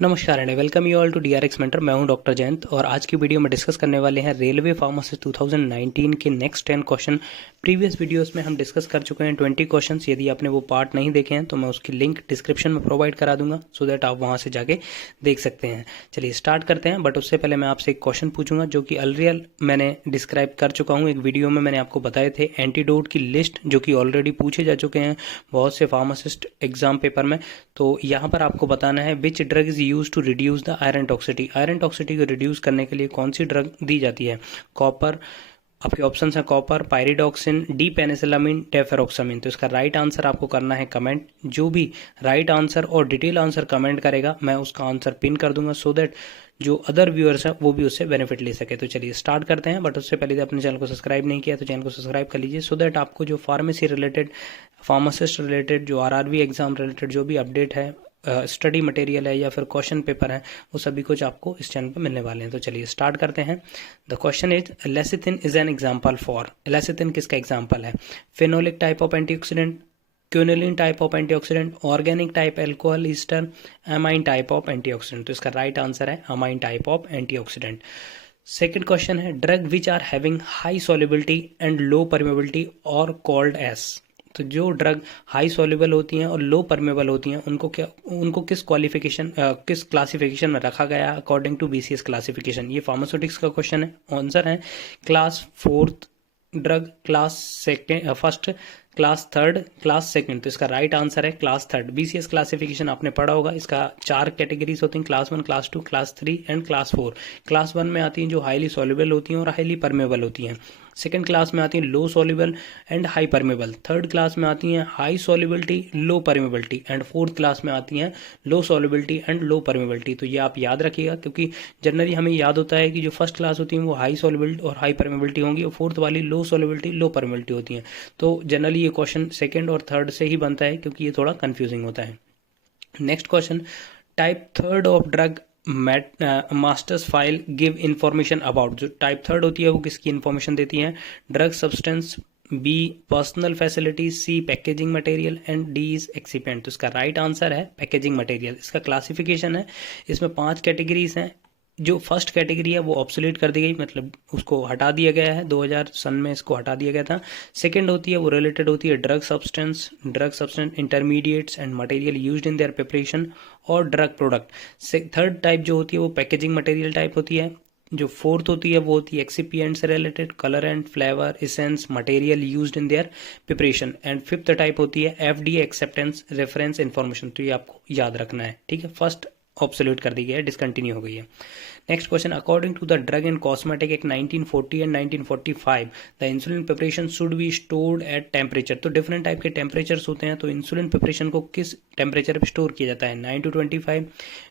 नमस्कार and welcome you all to DRX mentor. मैं हूं डॉक्टर जयंत और आज की वीडियो में डिस्कस करने वाले हैं रेलवे फार्मेसिस्ट 2019 के नेक्स्ट 10 क्वेश्चन। प्रीवियस वीडियोस में हम डिस्कस कर चुके हैं 20 क्वेश्चंस। यदि आपने वो पार्ट नहीं देखे हैं तो मैं उसकी लिंक डिस्क्रिप्शन में प्रोवाइड करा दूंगा सो दैट आप वहां से जाके देख सकते हैं। चलिए स्टार्ट करते हैं, बट उससे पहले मैं आपसे एक क्वेश्चन पूछूंगा जो कि ऑलरेडी मैंने डिस्क्राइब कर चुका हूँ एक वीडियो में। मैंने आपको बताए थे एंटीडोट की लिस्ट जो कि ऑलरेडी पूछे जा चुके हैं बहुत से फार्मासिस्ट एग्जाम पेपर में। तो यहाँ पर आपको बताना है which drug is use to reduce the iron toxicity. Iron toxicity को रिड्यूस करने के लिए कौन सी ड्रग दी जाती है? कॉपर, आपके ऑप्शन है कॉपर, पायरिडॉक्सिन, डी पेनिसिलामिन, डेफेरोक्सामिन। तो इसका राइट आंसर आपको करना है कमेंट। जो भी राइट आंसर और डिटेल आंसर कमेंट करेगा मैं उसका आंसर पिन कर दूंगा सो दैट जो अदर व्यूअर्स हैं वो भी उससे बेनिफिट ले सके। तो चलिए स्टार्ट करते हैं, बट उससे पहले यदि आपने चैनल को सब्सक्राइब नहीं किया तो चैनल को सब्सक्राइब कर लीजिए सो दैट आपको जो फार्मेसी रिलेटेड, फार्मासिस्ट रिलेटेड, जो आरआरबी एग्जाम रिलेटेड जो भी अपडेट है, स्टडी मटेरियल है या फिर क्वेश्चन पेपर है, वो सभी कुछ आपको इस चैनल पर मिलने वाले हैं। तो चलिए स्टार्ट करते हैं। The question is lecithin is an example for. Lecithin किसका एग्जाम्पल है? Phenolic type of antioxidant, quinoline type of antioxidant, organic type alcohol ester, amine type of antioxidant. तो इसका राइट आंसर है amine type of antioxidant. Second question है drug which are having high solubility and low permeability और called as. तो जो drug high soluble होती हैं और लो परमेबल होती हैं उनको किस किस क्लासिफिकेशन में रखा गया अकॉर्डिंग टू बीसीएस क्लासिफिकेशन? ये फार्मास्यूटिक्स का क्वेश्चन है। आंसर है class fourth drug, class second first, class third, class second. तो इसका राइट आंसर है क्लास थर्ड। बीसीएस क्लासिफिकेशन आपने पढ़ा होगा, इसका 4 कैटेगरीज होती हैं, class 1, class 2, class 3 and class 4। Class 1 में आती हैं जो हाईली सॉल्युबल होती हैं और हाईली परमेबल होती हैं। सेकंड क्लास में आती हैं low soluble and high permeable. Third class में आती हैं high solubility, low permeability and fourth class में आती हैं low solubility and low permeability. तो ये आप याद रखिएगा क्योंकि जनरली हमें याद होता है कि जो फर्स्ट क्लास होती हैं वो हाई सॉल्युबिलिटी और हाई परमेबिलिटी होंगी और फोर्थ वाली लो सॉल्युबिलिटी, लो परमेबिलिटी होती हैं। तो जनरली ये क्वेश्चन सेकेंड और थर्ड से ही बनता है क्योंकि ये थोड़ा कंफ्यूजिंग होता है। Next question, type third of drug masters file give information about. जो टाइप थर्ड होती है वो किसकी इंफॉर्मेशन देती है? Drug substance, B personal facility, C packaging material and D is excipient. तो इसका राइट आंसर है पैकेजिंग मटेरियल। इसका क्लासिफिकेशन है, इसमें 5 कैटेगरीज हैं। जो फर्स्ट कैटेगरी है वो ऑब्सोलीट कर दी गई, मतलब उसको हटा दिया गया है 2000 सन में, इसको हटा दिया गया था। सेकंड होती है वो रिलेटेड होती है drug substance intermediates and material used in their preparation और ड्रग प्रोडक्ट। थर्ड टाइप जो होती है वो पैकेजिंग मटेरियल टाइप होती है। जो फोर्थ होती है वो होती है एक्सिपिएंट से related, colour and flavour, essence, material used in their preparation. And fifth type होती है एफडीए एक्सेप्टेंस रेफरेंस इंफॉर्मेशन। तो ये आपको याद रखना है, ठीक है। फर्स्ट ऑब्सोल्यूट कर दी गई है, डिसकंटिन्यू हो गई है। Next question, according to the drug and cosmetic act 1940 and 1945 the insulin preparation should be stored at temperature. तो डिफरेंट टाइप के टेम्परेचर्स होते हैं, तो इंसुलिन प्रिपरेशन को किस टेम्परेचर पर स्टोर किया जाता है? 9 to 25,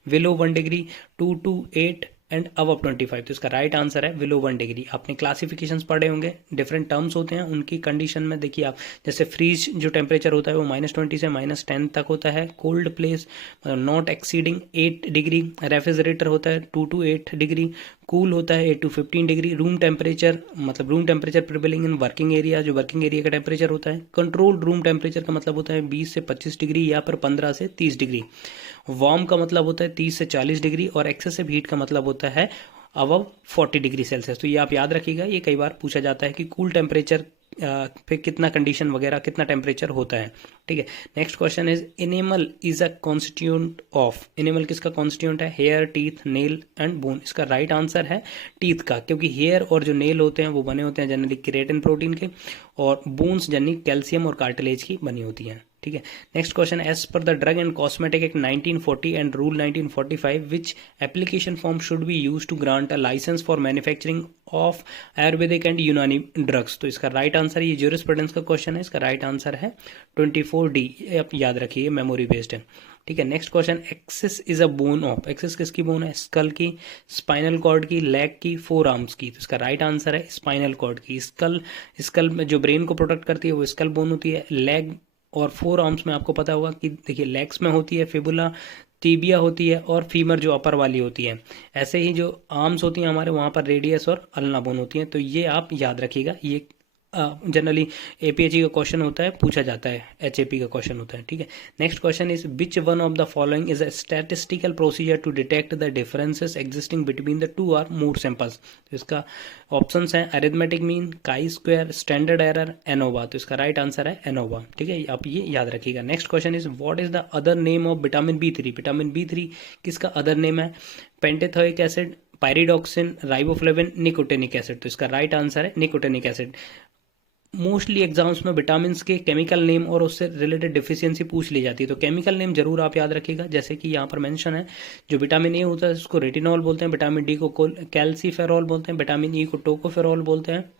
below 1 degree, 2 to 8 and above 25। तो इसका राइट आंसर है बिलो 1 डिग्री। आपने क्लासिफिकेशंस पढ़े होंगे, डिफरेंट टर्म्स होते हैं उनकी कंडीशन में। देखिए आप, जैसे फ्रीज जो टेम्परेचर होता है वो -20 से -10 तक होता है। कोल्ड प्लेस मतलब नॉट एक्सीडिंग 8 डिग्री। रेफ्रिजरेटर होता है 2 to 8 डिग्री। कूल होता है 8 to 15 डिग्री। रूम टेम्परेचर मतलब room temperature prevailing in working area, जो वर्किंग एरिया का टेम्परेचर होता है। कंट्रोल्ड रूम टेम्परेचर का मतलब होता है 20 से 25 डिग्री या फिर 15 से 30 डिग्री। वार्म का मतलब होता है 30 से 40 डिग्री और एक्सेसिव हीट का मतलब होता है अबव 40 डिग्री सेल्सियस। तो ये आप याद रखिएगा, ये कई बार पूछा जाता है कि कूल टेम्परेचर पे कितना कंडीशन वगैरह कितना टेम्परेचर होता है, ठीक है। Next question is animal is a constituent of. Animal किसका कॉन्स्टिट्यूएंट है? Hair, teeth, nail and bone. इसका राइट आंसर है टीथ का, क्योंकि हेयर और जो नेल होते हैं वो बने होते हैं जनरली केराटिन प्रोटीन के और बोन्स जनरली कैल्शियम और कार्टिलेज की बनी होती हैं, ठीक है। Next question, as per the drug and cosmetic act 1940 and rule 1945 which application form should be use to grant a licence for manufacturing of Ayurvedic and Unani drugs. तो इसका राइट आंसर, ये ज्यूरिस्प्रूडेंस का क्वेश्चन है, इसका राइट आंसर है 24D। आप याद रखिए, मेमोरी बेस्ड है, ठीक है। Next question, axis is a bone of. Axis किसकी बोन है? स्कल की, स्पाइनल कॉर्ड की, लेग की, फोर आर्म्स की। तो इसका राइट आंसर है स्पाइनल कॉर्ड की। स्कल में जो ब्रेन को प्रोटेक्ट करती है वो स्कल बोन होती है। लेग और फोर आर्म्स में आपको पता होगा कि देखिए लेग्स में होती है फिबुला, टीबिया होती है और फीमर जो अपर वाली होती है। ऐसे ही जो आर्म्स होती हैं हमारे, वहाँ पर रेडियस और अल्ना बोन होती हैं। तो ये आप याद रखिएगा, ये जनरली APHE का क्वेश्चन होता है, पूछा जाता है, HAP का क्वेश्चन होता है, ठीक है। Next question is which one of the following is a statistical procedure to detect the differences existing between the two or more samples. तो इसका ऑप्शंस हैं arithmetic mean, chi square, standard error, ANOVA. तो इसका right answer है ANOVA, ठीक है, आप ये याद रखिएगा। Next question is what is the other name of vitamin B3। Vitamin B3 किसका अदर नेम है? Pantothenic acid, pyridoxine, riboflavin, nicotinic acid. तो इसका राइट आंसर है निकोटिनिक एसिड। मोस्टली एग्जाम्स में विटामिन के केमिकल नेम और उससे रिलेटेड डिफिशियंसी पूछ ली जाती है, तो केमिकल नेम जरूर आप याद रखिएगा। जैसे कि यहाँ पर मेंशन है, जो विटामिन ए होता है उसको रेटिनॉल बोलते हैं, विटामिन डी को कैल्सीफेरॉल बोलते हैं, विटामिन ई को टोकोफेरॉल बोलते हैं।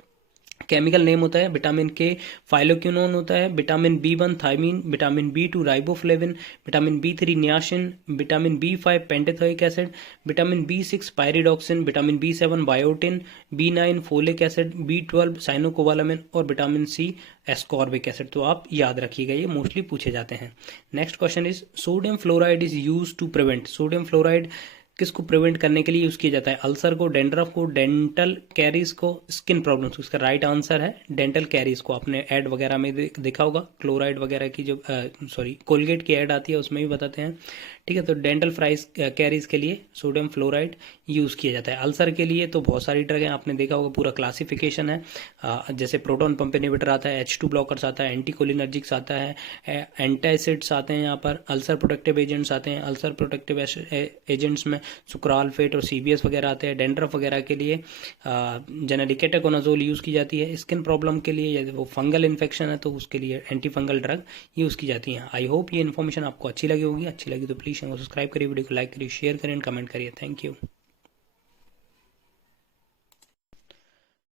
केमिकल नेम होता है विटामिन के फाइलोक्विनोन होता है, vitamin B1 thiamine, vitamin B2 riboflavin, vitamin B3 niacin, vitamin B5 pantothenic acid, vitamin B6 pyridoxine, vitamin B7 biotin, B9 folic acid, B12 cyanocobalamin और vitamin C ascorbic acid. तो आप याद रखिएगा, ये मोस्टली पूछे जाते हैं। Next question is sodium fluoride is use to prevent. Sodium fluoride किसको प्रिवेंट करने के लिए यूज किया जाता है? अल्सर को, डेंड्रफ को, डेंटल कैरीज को, स्किन प्रॉब्लम्स को। इसका राइट आंसर है डेंटल कैरीज को। आपने ऐड वगैरह में देखा होगा, क्लोराइड वगैरह की जो कोलगेट की ऐड आती है उसमें भी बताते हैं, ठीक है। तो डेंटल कैरीज के लिए सोडियम फ्लोराइड यूज किया जाता है। अल्सर के लिए तो बहुत सारी ड्रग हैं, आपने देखा होगा, पूरा क्लासिफिकेशन है। जैसे प्रोटॉन पंप इनहिबिटर आता है, H2 ब्लॉकर्स आता है, एंटीकोलिनर्जिक्स आता है, एंटासिड्स आते हैं, यहाँ पर अल्सर प्रोटेक्टिव एजेंट्स आते हैं। अल्सर प्रोटेक्टिव एजेंट्स में सुक्रालफेट और CBS वगैरह आते हैं। डेंड्रफ वगैरह के लिए जनरली केटाकोनाजोल यूज़ की जाती है। स्किन प्रॉब्लम के लिए, यदि वो फंगल इन्फेक्शन है तो उसके लिए एंटी फंगल ड्रग यूज़ की जाती हैं। आई होप ये इन्फॉर्मेशन आपको अच्छी लगी होगी। अच्छी लगी तो प्लीज़ सब्सक्राइब करिए, वीडियो को लाइक करिए, शेयर करें, कमेंट करिए। Thank you.